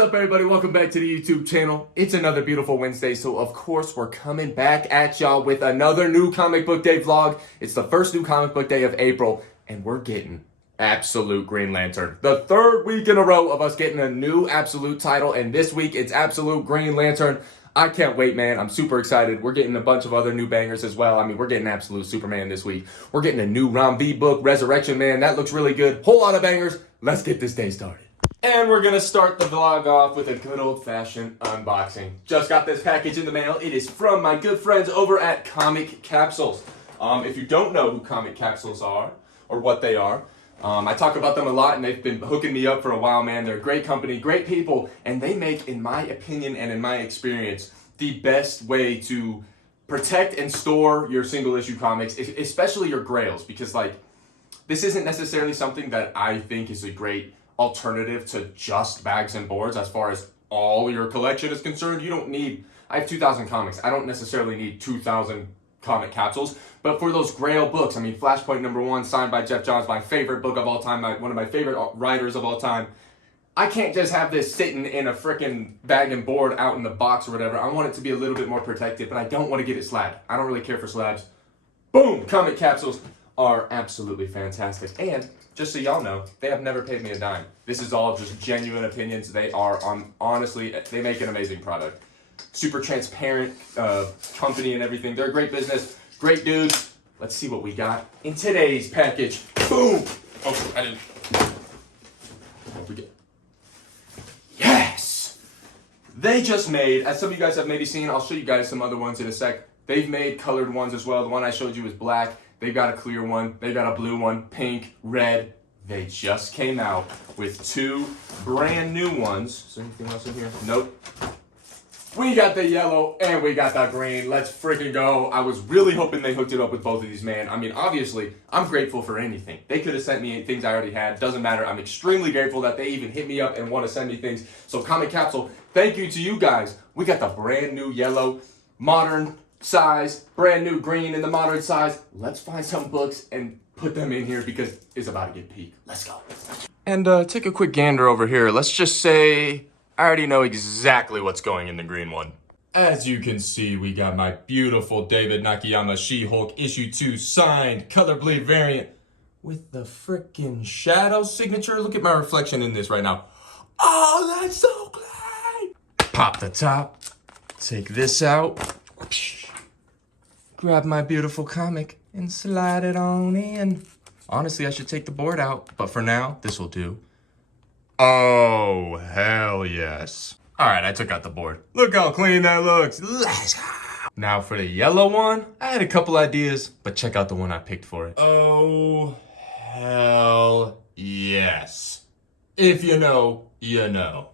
up, everybody? Welcome back to the YouTube channel. It's another beautiful Wednesday, so of course we're coming back at y'all with another new comic book day vlog. It's the first new comic book day of April, and we're getting Absolute Green Lantern. The third week in a row of us getting a new Absolute title, and this week it's Absolute Green Lantern. I can't wait, man. I'm super excited. We're getting a bunch of other new bangers as well. I mean, we're getting Absolute Superman this week. We're getting a new Rom V book, Resurrection Man. That looks really good. Whole lot of bangers. Let's get this day started. And we're going to start the vlog off with a good old-fashioned unboxing. Just got this package in the mail. It is from my good friends over at Comic Capsules. If you don't know who Comic Capsules are, or what they are, I talk about them a lot, and they've been hooking me up for a while, man. They're a great company, great people, and they make, in my opinion and in my experience, the best way to protect and store your single-issue comics, especially your grails, because, like, this isn't necessarily something that I think is a great alternative to just bags and boards as far as all your collection is concerned. You don't need, I have 2,000 comics. I don't necessarily need 2,000 comic capsules, but for those grail books, I mean, Flashpoint #1, signed by Jeff Johns, my favorite book of all time, one of my favorite writers of all time. I can't just have this sitting in a freaking bag and board out in the box or whatever. I want it to be a little bit more protected, but I don't want to get it slabbed. I don't really care for slabs. Boom! Comic Capsules are absolutely fantastic. And just so y'all know, they have never paid me a dime. This is all just genuine opinions. They are, honestly, they make an amazing product. Super transparent company and everything. They're a great business, great dudes. Let's see what we got in today's package. Boom! Oh, I didn't. What we get? Yes! They just made, as some of you guys have maybe seen, I'll show you guys some other ones in a sec. They've made colored ones as well. The one I showed you is black. They've got a clear one, they've got a blue one, pink, red. They just came out with 2 brand new ones. Is there anything else in here? Nope. We got the yellow and we got the green. Let's freaking go. I was really hoping they hooked it up with both of these, man. I mean, obviously, I'm grateful for anything. They could have sent me things I already had. Doesn't matter. I'm extremely grateful that they even hit me up and want to send me things. So Comic Capsule, thank you to you guys. We got the brand new yellow, modern size, brand new green in the modern size. Let's find some books and put them in here because it's about to get peak. Let's go. And take a quick gander over here. Let's just say I already know exactly what's going in the green one. As you can see, we got my beautiful David Nakayama She-Hulk issue 2 signed color bleed variant with the freaking shadow signature. Look at my reflection in this right now. Oh, that's so great. Pop the top. Take this out. Grab my beautiful comic and slide it on in. Honestly, I should take the board out, but for now, this will do. Oh, hell yes. All right, I took out the board. Look how clean that looks. Let's go. Now for the yellow one, I had a couple ideas, but check out the one I picked for it. Oh, hell yes. If you know, you know.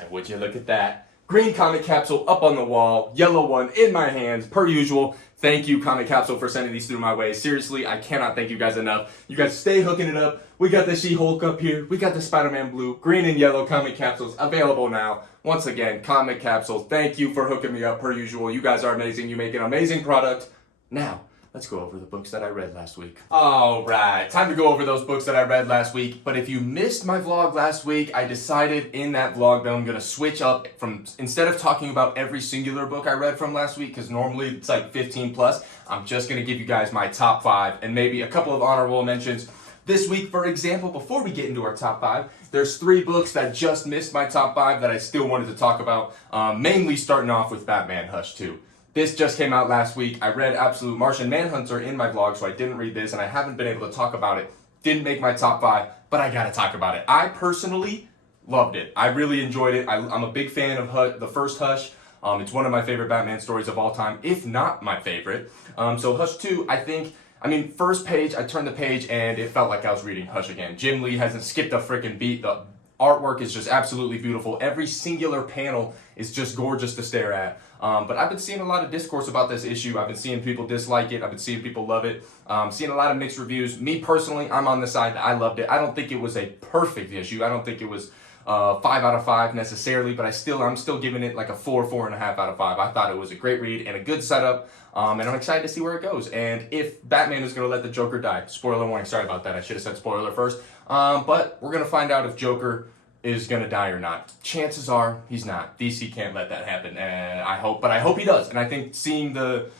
And would you look at that? Green Comic Capsule up on the wall, yellow one in my hands, per usual. Thank you, Comic Capsule, for sending these through my way. Seriously, I cannot thank you guys enough. You guys stay hooking it up. We got the She-Hulk up here. We got the Spider-Man blue, green and yellow Comic Capsules available now. Once again, Comic Capsules, thank you for hooking me up, per usual. You guys are amazing. You make an amazing product. Now, let's go over the books that I read last week. All right, time to go over those books that I read last week. But if you missed my vlog last week, I decided in that vlog that I'm going to switch up from, instead of talking about every singular book I read from last week, because normally it's like 15 plus, I'm just going to give you guys my top 5 and maybe a couple of honorable mentions. This week, for example, before we get into our top 5, there's 3 books that just missed my top 5 that I still wanted to talk about, mainly starting off with Batman Hush 2. This just came out last week. I read Absolute Martian Manhunter in my vlog, so I didn't read this, and I haven't been able to talk about it. Didn't make my top 5, but I gotta talk about it. I personally loved it. I really enjoyed it. I'm a big fan of the first Hush. It's one of my favorite Batman stories of all time, if not my favorite. So Hush 2, I mean, first page, I turned the page, and it felt like I was reading Hush again. Jim Lee hasn't skipped a freaking beat. The artwork is just absolutely beautiful. Every singular panel is just gorgeous to stare at. But I've been seeing a lot of discourse about this issue. I've been seeing people dislike it. I've been seeing people love it. Seeing a lot of mixed reviews. Me personally, I'm on the side that I loved it. I don't think it was a perfect issue. I don't think it was 5 out of 5 necessarily, but I'm still giving it like a 4.5 out of 5. I thought it was a great read and a good setup, and I'm excited to see where it goes. And if Batman is going to let the Joker die, spoiler warning, sorry about that, I should have said spoiler first, but we're going to find out if Joker is going to die or not. Chances are he's not. DC can't let that happen, and I hope he does. And I think seeing the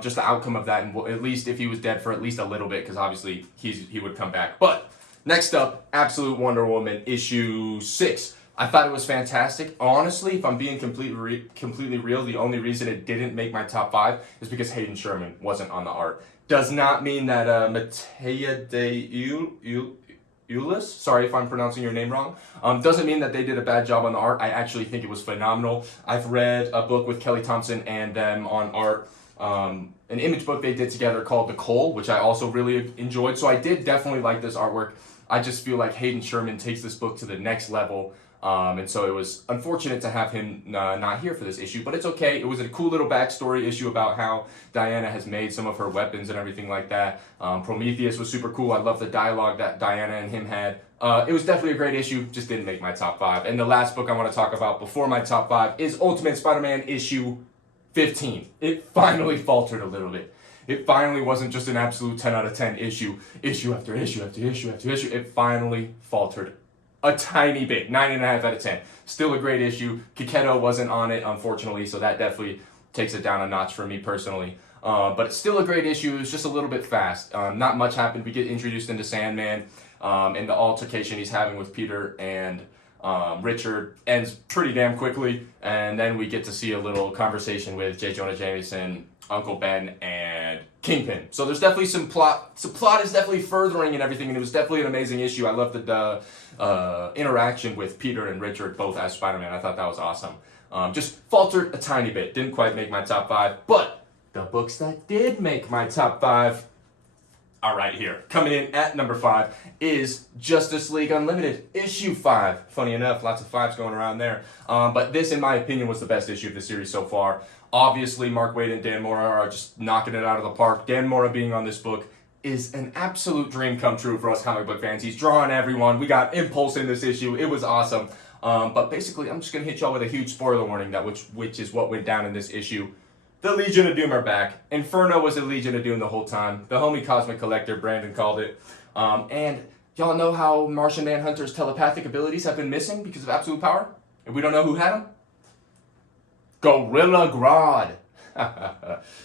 just the outcome of that, and at least if he was dead for at least a little bit, because obviously he would come back. But next up, Absolute Wonder Woman issue 6. I thought it was fantastic. Honestly, if I'm being completely real, the only reason it didn't make my top 5 is because Hayden Sherman wasn't on the art. Does not mean that Matea de Ulis, sorry if I'm pronouncing your name wrong, doesn't mean that they did a bad job on the art. I actually think it was phenomenal. I've read a book with Kelly Thompson and them on art, an image book they did together called The Coal, which I also really enjoyed. So I did definitely like this artwork. I just feel like Hayden Sherman takes this book to the next level. And so it was unfortunate to have him not here for this issue, but it's okay. It was a cool little backstory issue about how Diana has made some of her weapons and everything like that. Prometheus was super cool. I love the dialogue that Diana and him had. It was definitely a great issue, just didn't make my top 5. And the last book I want to talk about before my top 5 is Ultimate Spider-Man issue 15. It finally faltered a little bit. It finally wasn't just an absolute 10 out of 10 issue after issue after issue after issue. It finally faltered a tiny bit, 9.5 out of 10. Still a great issue. Kiketo wasn't on it, unfortunately, so that definitely takes it down a notch for me personally. But it's still a great issue. It's just a little bit fast. Not much happened. We get introduced into Sandman, and the altercation he's having with Peter and Richard ends pretty damn quickly, and then we get to see a little conversation with J. Jonah Jameson, Uncle Ben, and Kingpin. So there's definitely some plot. So plot is definitely furthering and everything, and it was definitely an amazing issue. I love the interaction with Peter and Richard, both as Spider-Man. I thought that was awesome. Just faltered a tiny bit. Didn't quite make my top 5, but the books that did make my top 5 are right here. Coming in at number 5 is Justice League Unlimited, issue 5. Funny enough, lots of 5s going around there. But this, in my opinion, was the best issue of the series so far. Obviously, Mark Waid and Dan Mora are just knocking it out of the park. Dan Mora being on this book is an absolute dream come true for us comic book fans. He's drawing everyone. We got Impulse in this issue. It was awesome. But basically, I'm just going to hit y'all with a huge spoiler warning, that which is what went down in this issue. The Legion of Doom are back. Inferno was a Legion of Doom the whole time. The homie Cosmic Collector, Brandon called it. And y'all know how Martian Manhunter's telepathic abilities have been missing because of absolute power? And we don't know who had them? Gorilla Grodd.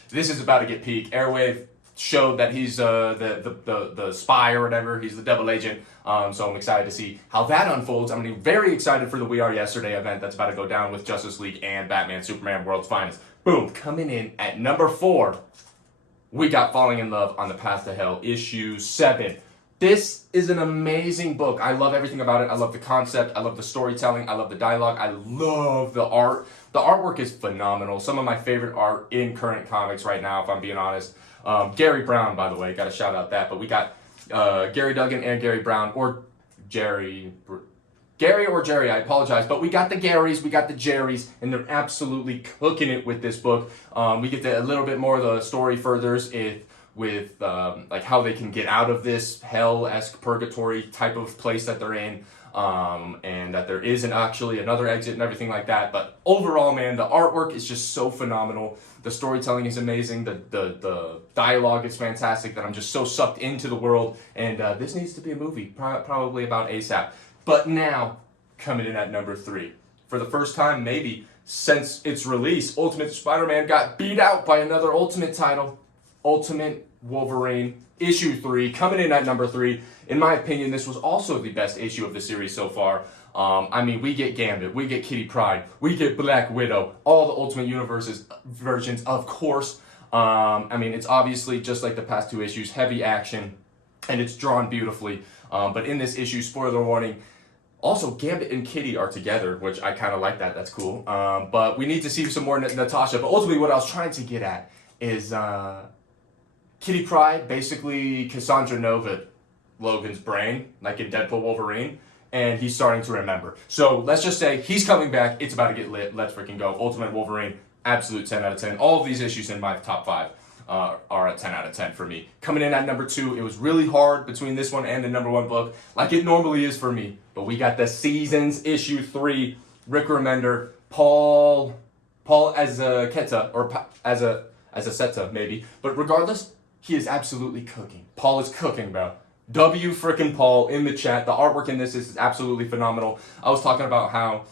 This is about to get peak. Airwave showed that he's the spy or whatever. He's the double agent. So I'm excited to see how that unfolds. I'm very excited for the We Are Yesterday event that's about to go down with Justice League and Batman, Superman, World's Finest. Boom. Coming in at number 4, we got Falling in Love on the Path to Hell, issue 7. This is an amazing book. I love everything about it. I love the concept. I love the storytelling. I love the dialogue. I love the art. The artwork is phenomenal. Some of my favorite art in current comics right now, if I'm being honest. Gary Brown, by the way, got to shout out that. But we got Gary Duggan and Gary Brown, or Gary or Jerry, I apologize. But we got the Garys, we got the Jerrys, and they're absolutely cooking it with this book. We get a little bit more of the story furthers with like how they can get out of this hell-esque purgatory type of place that they're in. And that there isn't actually another exit and everything like that. But overall, man, the artwork is just so phenomenal. The storytelling is amazing. The dialogue is fantastic, that I'm just so sucked into the world. And this needs to be a movie, probably about ASAP. But now, coming in at number 3. For the first time, maybe, since its release, Ultimate Spider-Man got beat out by another Ultimate title. Ultimate Wolverine, issue 3, coming in at number 3. In my opinion, this was also the best issue of the series so far. We get Gambit, we get Kitty Pryde, we get Black Widow, all the Ultimate Universes versions, of course. It's obviously just like the past 2 issues, heavy action, and it's drawn beautifully. But in this issue, spoiler warning, also Gambit and Kitty are together, which I kind of like that. That's cool. But we need to see some more Natasha. But ultimately, what I was trying to get at is Kitty Pryde, basically Cassandra Nova, Logan's brain, like in Deadpool Wolverine, and he's starting to remember. So let's just say he's coming back. It's about to get lit. Let's freaking go. Ultimate Wolverine, absolute 10 out of 10. All of these issues in my top 5. are a 10 out of 10 for me. Coming in at number 2, it was really hard between this one and the number 1 book, like it normally is for me. But we got the Seasons issue 3, Rick Remender, Paul Azaketa, or Azaseta maybe. But regardless, he is absolutely cooking. Paul is cooking, bro. W frickin' Paul in the chat. The artwork in this is absolutely phenomenal. I was talking about how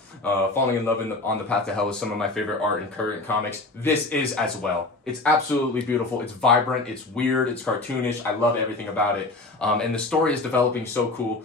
falling in love on the path to hell is some of my favorite art in current comics. This is as well. It's absolutely beautiful. It's vibrant. It's weird. It's cartoonish. I love everything about it. And the story is developing so cool.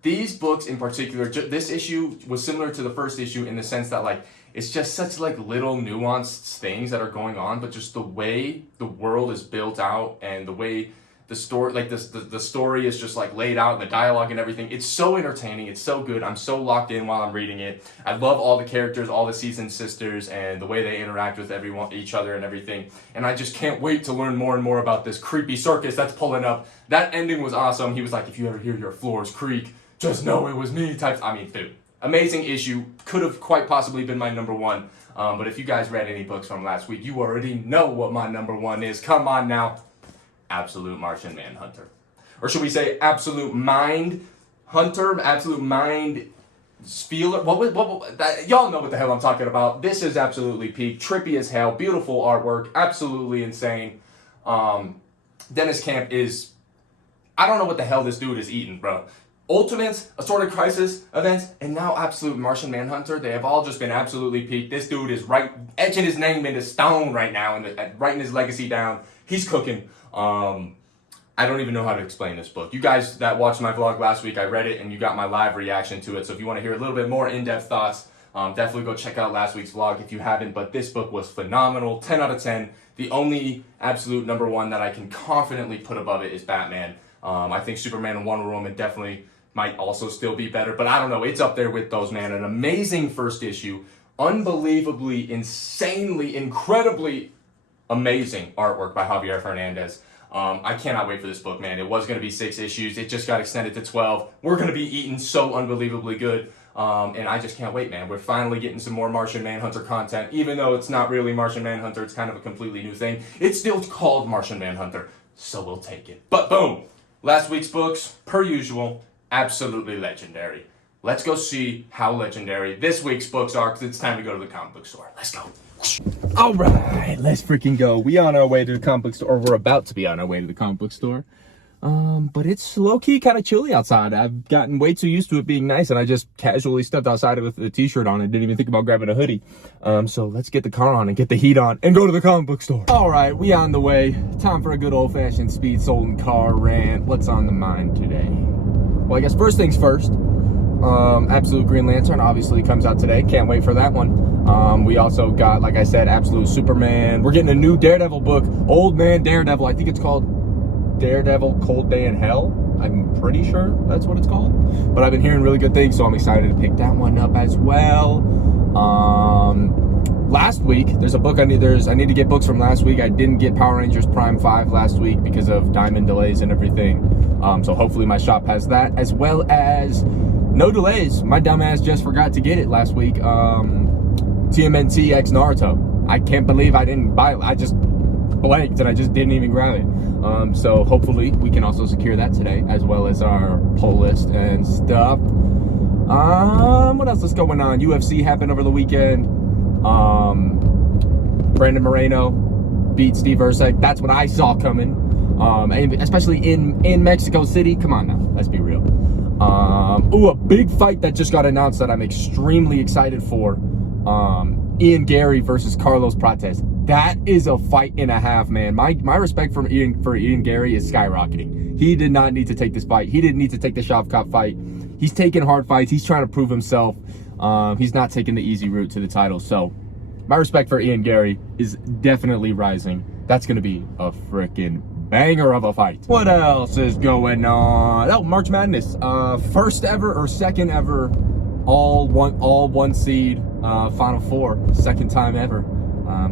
These books in particular, this issue was similar to the first issue in the sense that like it's just such like little nuanced things that are going on, but just the way the world is built out and the way the story, like the story is just like laid out, and the dialogue and everything. It's so entertaining. It's so good. I'm so locked in while I'm reading it. I love all the characters, all the Seasons sisters, and the way they interact with each other and everything. And I just can't wait to learn more and more about this creepy circus that's pulling up. That ending was awesome. He was like, if you ever hear your floors creak, just know it was me types. I mean, dude, amazing issue. Could have quite possibly been my number 1. But if you guys read any books from last week, you already know what my number 1 is. Come on now. Absolute Martian Manhunter. Or should we say Absolute Mind Hunter? Absolute Mind Feeler? Y'all know what the hell I'm talking about. This is absolutely peak. Trippy as hell. Beautiful artwork. Absolutely insane. Dennis Camp is... I don't know what the hell this dude is eating, bro. Ultimates, Assorted Crisis events, and now Absolute Martian Manhunter. They have all just been absolutely peak. This dude is etching his name into stone right now and writing his legacy down. He's cooking. I don't even know how to explain this book. You guys that watched my vlog last week, I read it and you got my live reaction to it. So if you want to hear a little bit more in-depth thoughts, definitely go check out last week's vlog if you haven't. But this book was phenomenal. 10 out of 10. The only absolute number 1 that I can confidently put above it is Batman. I think Superman and Wonder Woman definitely might also still be better. But I don't know. It's up there with those, man. An amazing first issue. Unbelievably, insanely, incredibly amazing artwork by Javier Fernandez. I cannot wait for this book, man. It was going to be 6 issues. It just got extended to 12. We're going to be eating so unbelievably good. And I just can't wait, man. We're finally getting some more Martian Manhunter content. Even though it's not really Martian Manhunter, it's kind of a completely new thing. It's still called Martian Manhunter, so we'll take it. But boom, last week's books, per usual, absolutely legendary. Let's go see how legendary this week's books are, because it's time to go to the comic book store. Let's go. All right, let's freaking go. We on our way to the comic book store, or we're about to be on our way to the comic book store. But it's low-key kind of chilly outside. I've gotten way too used to it being nice, and I just casually stepped outside with a t-shirt on and didn't even think about grabbing a hoodie. So let's get the car on and get the heat on and go to the comic book store. All right, we on the way. Time for a good old-fashioned speed, soul, and car rant. What's on the mind today? Well, I guess first things first. Absolute Green Lantern obviously comes out today. Can't wait for that one. We also got, like I said, Absolute Superman. We're getting a new Daredevil book. Old Man Daredevil. I think it's called Daredevil Cold Day in Hell. I'm pretty sure that's what it's called. But I've been hearing really good things, so I'm excited to pick that one up as well. Last week, there's a book I need to get books from last week. I didn't get Power Rangers Prime 5 last week because of diamond delays and everything. So hopefully my shop has that, as well as no delays. My dumbass just forgot to get it last week. TMNT X Naruto. I can't believe I didn't buy it. I just blanked and I just didn't even grab it. So hopefully we can also secure that today, as well as our pull list and stuff. What else is going on? UFC happened over the weekend. Brandon Moreno beat Steve Erceg. That's what I saw coming. And especially in Mexico City. Come on now, let's be real. A big fight that just got announced that I'm extremely excited for. Ian Gary versus Carlos Prates. That is a fight and a half, man. My respect for Ian Gary is skyrocketing. He did not need to take this fight. He didn't need to take the Shavkat fight. He's taking hard fights. He's trying to prove himself. He's not taking the easy route to the title. So my respect for Ian Gary is definitely rising. That's going to be a freaking banger of a fight. What else is going on? Oh, March Madness. First ever or second ever all one seed Final Four. Second time ever.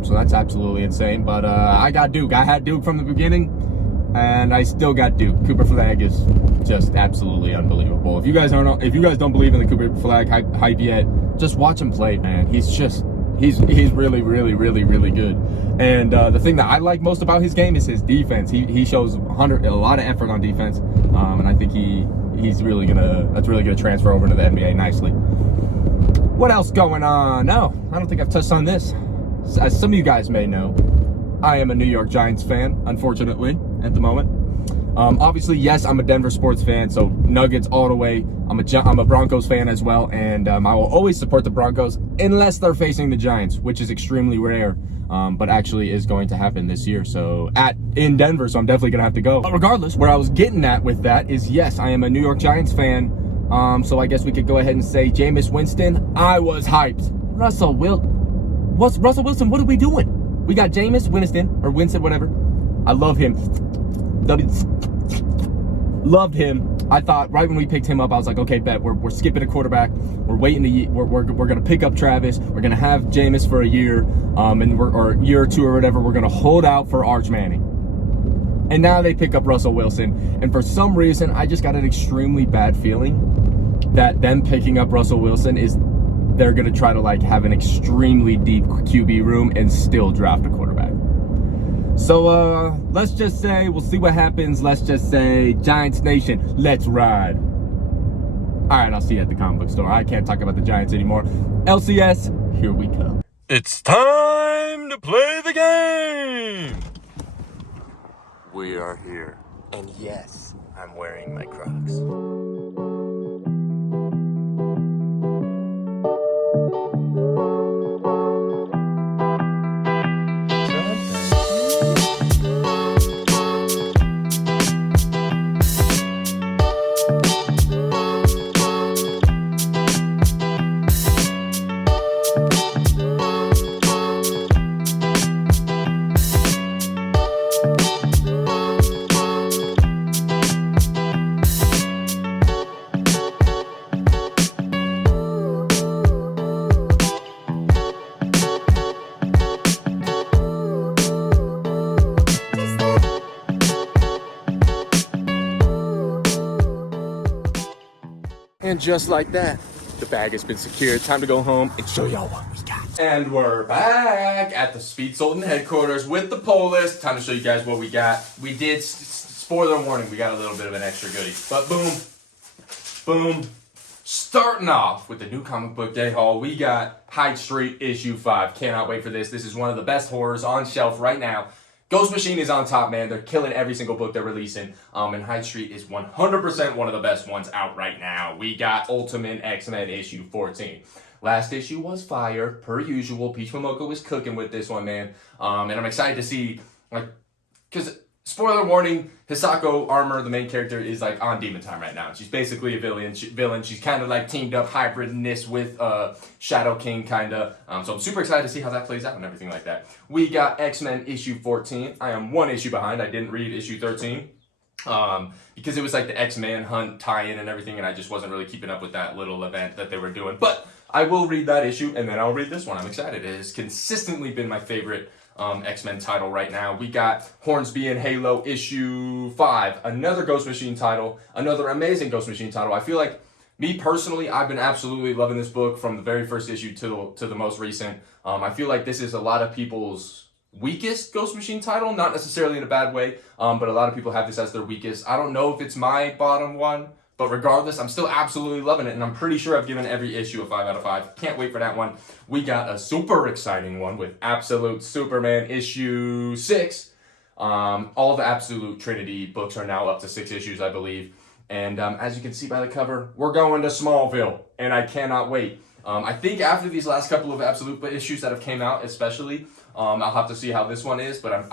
So that's absolutely insane. But I got Duke. I had Duke from the beginning, and I still got Duke. Cooper Flag is just absolutely unbelievable. If you guys don't believe in the Cooper Flag hype yet, just watch him play, man. He's just He's really, really, really, really good. And the thing that I like most about his game is his defense. He shows a lot of effort on defense, and I think that's really gonna transfer over to the NBA nicely. What else going on? No, I don't think I've touched on this. As some of you guys may know, I am a New York Giants fan, unfortunately, at the moment. Obviously, yes, I'm a Denver sports fan, so Nuggets all the way. I'm a Broncos fan as well, and I will always support the Broncos unless they're facing the Giants, which is extremely rare, but actually is going to happen this year. So in Denver, so I'm definitely gonna have to go. But regardless, where I was getting at with that is, yes, I am a New York Giants fan. So I guess we could go ahead and say Jameis Winston. I was hyped. Russell Wilson, what are we doing? We got Jameis Winston, or Winston, whatever. I love him. Loved him. I thought right when we picked him up, I was like, okay, bet we're skipping a quarterback. We're waiting we're gonna pick up Travis. We're gonna have Jameis for a year, or a year or two or whatever. We're gonna hold out for Arch Manning. And now they pick up Russell Wilson, and for some reason, I just got an extremely bad feeling that them picking up Russell Wilson is they're gonna try to like have an extremely deep QB room and still draft a quarterback. So let's just say we'll see what happens. Let's just say Giants Nation, let's ride. All right, I'll see you at the comic book store. I can't talk about the Giants anymore. LCS, here we come. It's time to play the game. We are here, and yes, I'm wearing my Crocs. And just like that, the bag has been secured. Time to go home and show y'all what we got. And we're back at the Speed Sultan headquarters with the poll list. Time to show you guys what we got. We did, spoiler warning, we got a little bit of an extra goodie. But boom. Starting off with the new comic book day haul, we got Hyde Street issue 5. Cannot wait for this. This is one of the best horrors on shelf right now. Ghost Machine is on top, man. They're killing every single book they're releasing. And Hyde Street is 100% one of the best ones out right now. We got Ultimate X-Men issue 14. Last issue was fire, per usual. Peach Momoko was cooking with this one, man. And I'm excited to see, like, because, spoiler warning, Hisako Armor, the main character, is, like, on Demon Time right now. She's basically a villain. She's kind of, like, teamed up hybridness with Shadow King, kind of. So I'm super excited to see how that plays out and everything like that. We got X-Men issue 14. I am one issue behind. I didn't read issue 13. Because it was, like, the X-Man Hunt tie-in and everything, and I just wasn't really keeping up with that little event that they were doing. But I will read that issue, and then I'll read this one. I'm excited. It has consistently been my favorite X-Men title right now. We got Hornsby and Halo issue 5, another Ghost Machine title, another amazing Ghost Machine title. I feel like, me personally, I've been absolutely loving this book from the very first issue to the most recent. I feel like this is a lot of people's weakest Ghost Machine title, not necessarily in a bad way, but a lot of people have this as their weakest. I don't know if it's my bottom one, but regardless, I'm still absolutely loving it, and I'm pretty sure I've given every issue a 5 out of 5. Can't wait for that one. We got a super exciting one with Absolute Superman issue 6. All the Absolute Trinity books are now up to 6 issues, I believe. And as you can see by the cover, we're going to Smallville, and I cannot wait. I think after these last couple of Absolute issues that have came out, especially, I'll have to see how this one is, but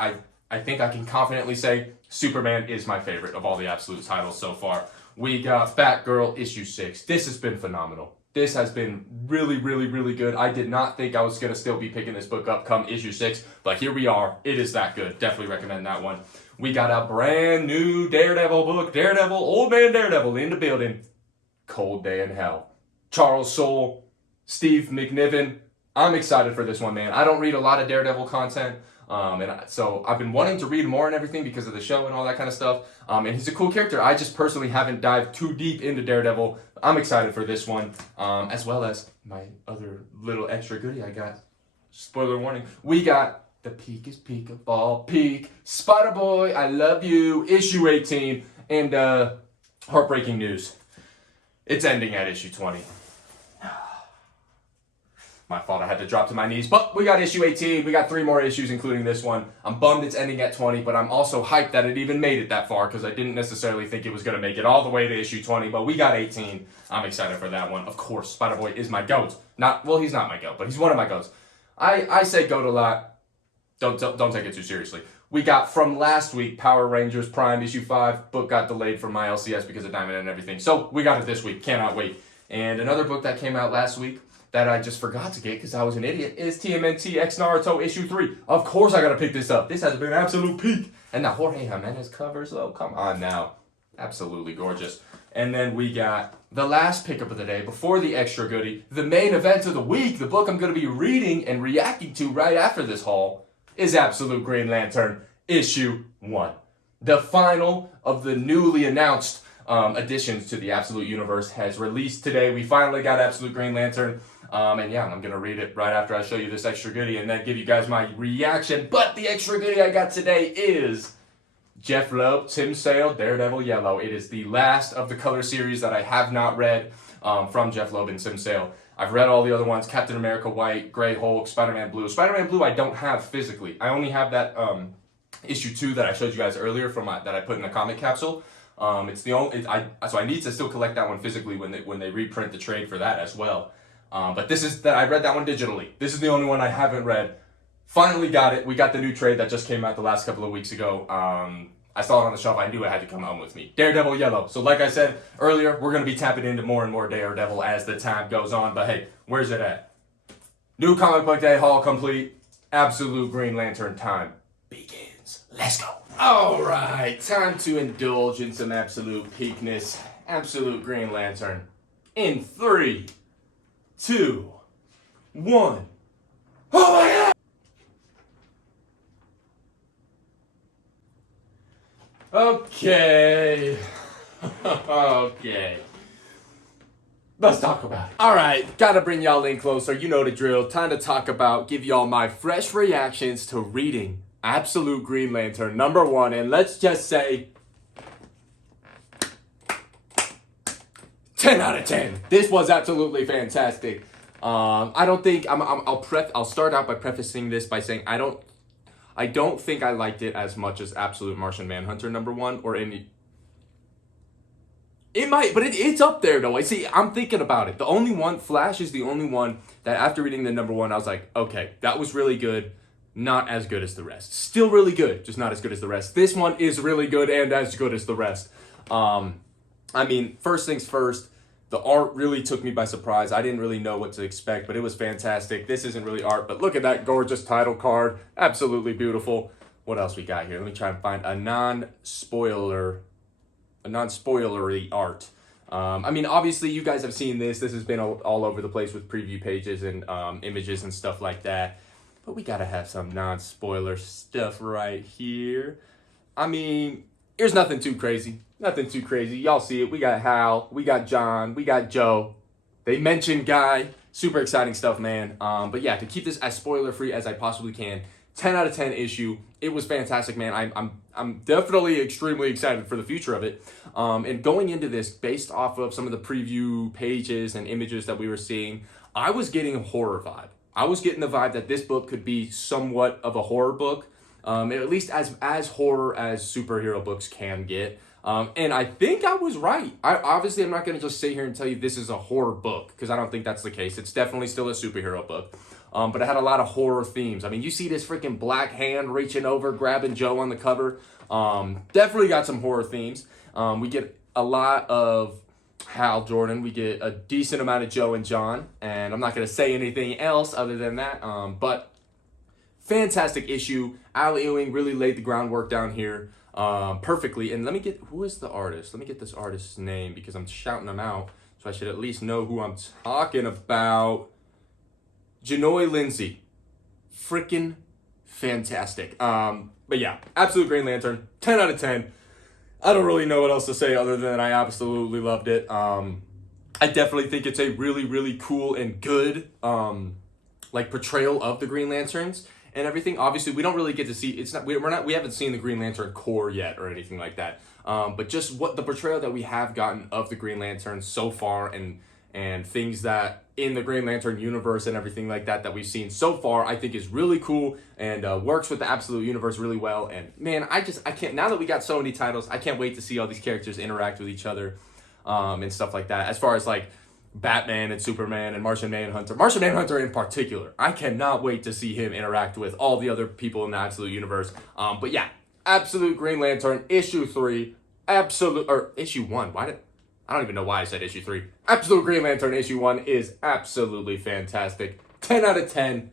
I think I can confidently say Superman is my favorite of all the Absolute titles so far. We got Batgirl issue 6. This has been phenomenal. This has been really, really, really good. I did not think I was going to still be picking this book up come issue 6, but here we are. It is that good. Definitely recommend that one. We got a brand new Daredevil book. Daredevil, Old Man Daredevil in the building. Cold Day in Hell. Charles Soule, Steve McNiven. I'm excited for this one, man. I don't read a lot of Daredevil content. So I've been wanting to read more and everything because of the show and all that kind of stuff. And he's a cool character. I just personally haven't dived too deep into Daredevil. I'm excited for this one, as well as my other little extra goodie I got. spoiler warning, we got the peakest peak of all peak, Spider-Boy, I Love You, issue 18, and heartbreaking news. It's ending at issue 20. My fault, I had to drop to my knees. But we got issue 18. We got 3 more issues, including this one. I'm bummed it's ending at 20, but I'm also hyped that it even made it that far because I didn't necessarily think it was going to make it all the way to issue 20, but we got 18. I'm excited for that one. Of course, Spider-Boy is my GOAT. He's not my GOAT, but he's one of my GOATs. I say GOAT a lot. Don't take it too seriously. We got from last week, Power Rangers Prime issue 5. Book got delayed from my LCS because of Diamond and everything. So we got it this week. Cannot wait. And another book that came out last week that I just forgot to get because I was an idiot is TMNT X Naruto issue 3. Of course I gotta pick this up. This has been an absolute peak. And the Jorge Jimenez covers, though, come on now. Absolutely gorgeous. And then we got the last pickup of the day before the extra goodie, the main event of the week, the book I'm gonna be reading and reacting to right after this haul is Absolute Green Lantern issue 1. The final of the newly announced additions to the Absolute Universe has released today. We finally got Absolute Green Lantern. And yeah, I'm going to read it right after I show you this extra goodie and then give you guys my reaction. But the extra goodie I got today is Jeff Loeb, Tim Sale, Daredevil Yellow. It is the last of the color series that I have not read from Jeff Loeb and Tim Sale. I've read all the other ones, Captain America White, Grey Hulk, Spider-Man Blue. Spider-Man Blue I don't have physically. I only have that issue 2 that I showed you guys earlier that I put in a comic capsule. It's the only, so I need to still collect that one physically when they reprint the trade for that as well. But this is that I read that one digitally. This is the only one I haven't read. Finally got it. We got the new trade that just came out the last couple of weeks ago. I saw it on the shelf. I knew it had to come home with me. Daredevil Yellow. So like I said earlier, we're going to be tapping into more and more Daredevil as the time goes on. But hey, where's it at? New comic book day haul complete. Absolute Green Lantern time begins. Let's go. All right, time to indulge in some absolute peakness. Absolute Green Lantern in 3, 2, 1. Oh my God! Okay. Okay. Let's talk about it. All right, gotta bring y'all in closer. You know the drill. Time to talk about, give y'all my fresh reactions to reading Absolute Green Lantern #1. And let's just say 10 out of 10. This was absolutely fantastic. I don't think I'll start out by prefacing this by saying I don't think I liked it as much as Absolute Martian Manhunter #1 or any. It might, but it's up there though. I'm thinking about it. The only one, Flash is the only one that after reading the #1, I was like, okay, that was really good. Not as good as the rest. Still really good, just not as good as the rest. This one is really good and as good as the rest. I mean, first things first, the art really took me by surprise. I didn't really know what to expect, but it was fantastic. This isn't really art, but look at that gorgeous title card. Absolutely beautiful. What else we got here? Let me try and find a non-spoilery art. I mean, obviously, you guys have seen this. This has been all over the place with preview pages and images and stuff like that. But we gotta have some non-spoiler stuff right here. I mean, there's nothing too crazy. Nothing too crazy. Y'all see it. We got Hal. We got John. We got Joe. They mentioned Guy. Super exciting stuff, man. But yeah, to keep this as spoiler-free as I possibly can, 10 out of 10 issue. It was fantastic, man. I'm definitely extremely excited for the future of it. And going into this, based off of some of the preview pages and images that we were seeing, I was getting a horror vibe. I was getting the vibe that this book could be somewhat of a horror book, at least as horror as superhero books can get. And I think I was right. I'm not going to just sit here and tell you this is a horror book, because I don't think that's the case. It's definitely still a superhero book. But it had a lot of horror themes. I mean, you see this freaking black hand reaching over, grabbing Joe on the cover. Definitely got some horror themes. We get a lot of Hal Jordan. We get a decent amount of Joe and John. And I'm not going to say anything else other than that. But fantastic issue. Al Ewing really laid the groundwork down here perfectly. And who is the artist? Let me get this artist's name, because I'm shouting them out. So I should at least know who I'm talking about. Janoy Lindsay. Freaking fantastic. But yeah, Absolute Green Lantern, 10 out of 10. I don't really know what else to say other than I absolutely loved it. I definitely think it's a really, really cool and good like portrayal of the Green Lanterns and everything. Obviously, we don't really get to see. We haven't seen the Green Lantern Corps yet or anything like that. But just what the portrayal that we have gotten of the Green Lantern so far, and things that in the Green Lantern universe and everything like that we've seen so far, I think is really cool and works with the Absolute Universe really well. And man, I can't, now that we got so many titles, I can't wait to see all these characters interact with each other and stuff like that. As far as like Batman and Superman and Martian Manhunter in particular, I cannot wait to see him interact with all the other people in the Absolute Universe. But yeah, Absolute Green Lantern issue 3, issue 1. I don't even know why I said issue 3. Absolute Green Lantern issue 1 is absolutely fantastic. 10 out of 10.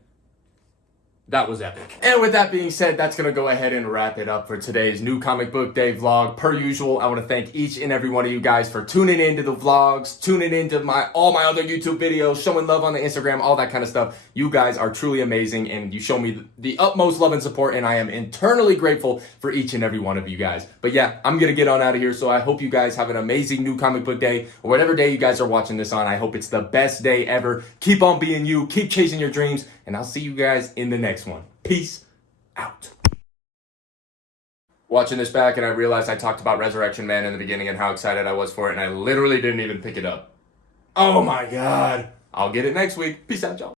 That was epic. And with that being said, that's going to go ahead and wrap it up for today's new Comic Book Day vlog. Per usual, I want to thank each and every one of you guys for tuning into the vlogs, tuning into all my other YouTube videos, showing love on the Instagram, all that kind of stuff. You guys are truly amazing, and you show me the utmost love and support, and I am internally grateful for each and every one of you guys. But yeah, I'm going to get on out of here, so I hope you guys have an amazing new Comic Book Day, or whatever day you guys are watching this on. I hope it's the best day ever. Keep on being you, keep chasing your dreams, and I'll see you guys in the next one. Peace out. Watching this back, and I realized I talked about Resurrection Man in the beginning and how excited I was for it, and I literally didn't even pick it up. Oh my god. I'll get it next week. Peace out, y'all.